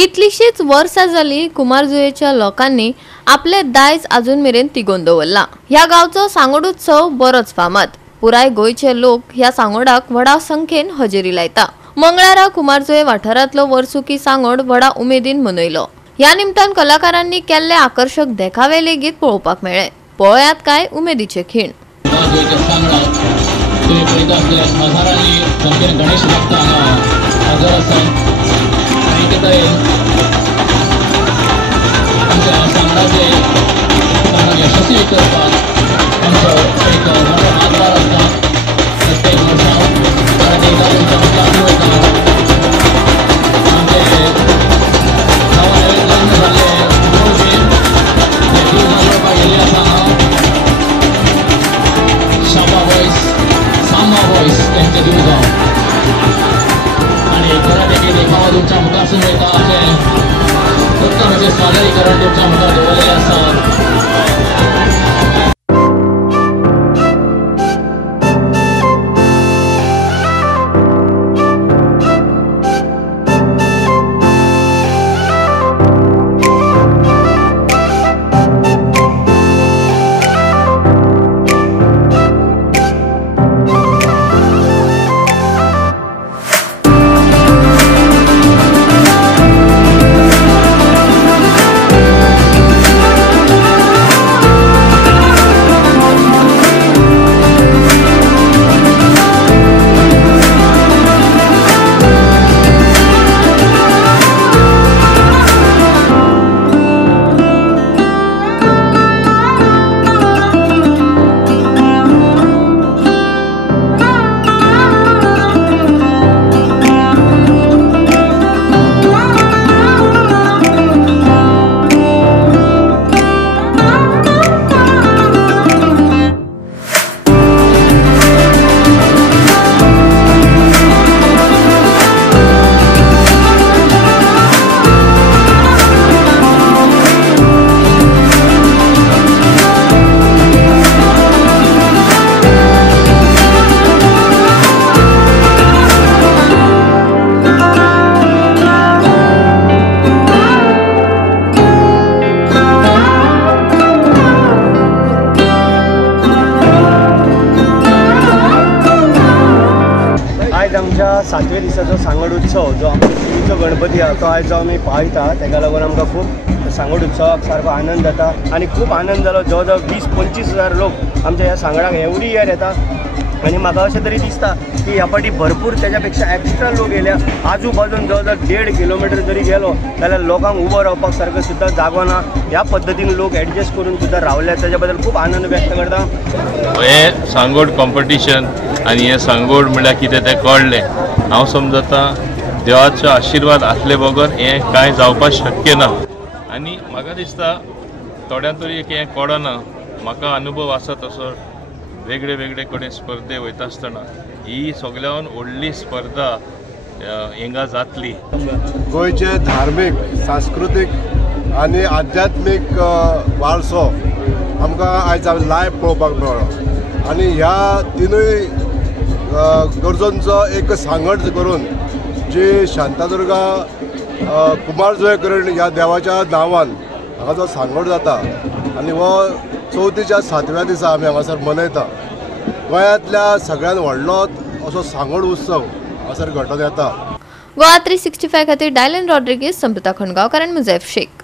कितलीशीच वर्सां जाली कुमारजुंवेच्या लोकांनी आपले दायज अजून मेरेन तिगोवन दवरला। ह्या गांवचो सांगोड उत्सव बरोच फामाद। पुराय गोंयचे लोक ह्या सांगोडाक व्हडा संख्येन हजेरी लायता। मंगळारा कुमारजुंवे वाठारांतलो वर्सुकी सांगोड व्हडा उमेदीन मनयलो। ह्या निमतान कलाकारांनी केल्ले आकर्षक देखावे लेगीत पळोवपाक मेळ्ळे। पळयात काय उमेदीचे खीण। आमच्या 7व्या दिसाचो सांगोड उत्सव जो आमचो टिवीचो गणपती आसा तो आयज आमी पाळटा। ताका लागून आमकां खूब सांगोड उत्सवाक सारको आनंद जाता आनी खूब आनंद जालो। जवळ जवळ 20-25 हजार लोक आमच्या ह्या सांगोडाक एवरी इयर येता आनी म्हाका अशें तरी दिसता की ह्या फावटी भरपूर तेज्या पेक्षा एक्स्ट्रा लोक येयल्या। आजू बाजून जवळ जवळ 1.5 किलोमीटर जरी गेलो जाल्यार लोकांक उबो रावपाक सारको सुद्दां जागो ना। ह्या पद्दतीन लोक एडजस्ट करून सुद्दां रावले, तेज्या बद्दल खूब आनंद व्यक्त करता। हे सांगोड कॉम्पिटिशन आनी हे सांगोड म्हळ्यार कितें तें कळ्ळें। हांव समजता देवाचो आशिर्वाद आसले बगर हें कांय जावपाक शक्य ना आनी म्हाका दिसता थोड्यां तरी हें कळना। म्हाका अनुभव आसा तसो वेगळे वेगळे कडेन स्पर्धे वयता आसतना ही सगळ्यान व्हडली स्पर्धा हिंगा जातली। गोंयचे धार्मीक, सांस्कृतीक आनी आध्यात्मीक वारसो आमकां आयज लायव्ह पळोवपाक मेळ्ळो आनी ह्या तिनूय गरजोंचो एक सांगड करून जी शांतादुर्गा कुमारजुंवेकरण ह्या देवाच्या नांवान हांगा जो सांगड जाता आनी हो चवथीच्या 7व्या दिसा आमी हांगासर मनयता। गोंयांतल्या सगळ्यान व्हडलो असो सांगोड उत्सव हांगासर घडोवन येता। गोवा 365 खातीर डायलन रॉड्रिगीस, संपता खणगांवकार आनी मुझैफ शेख।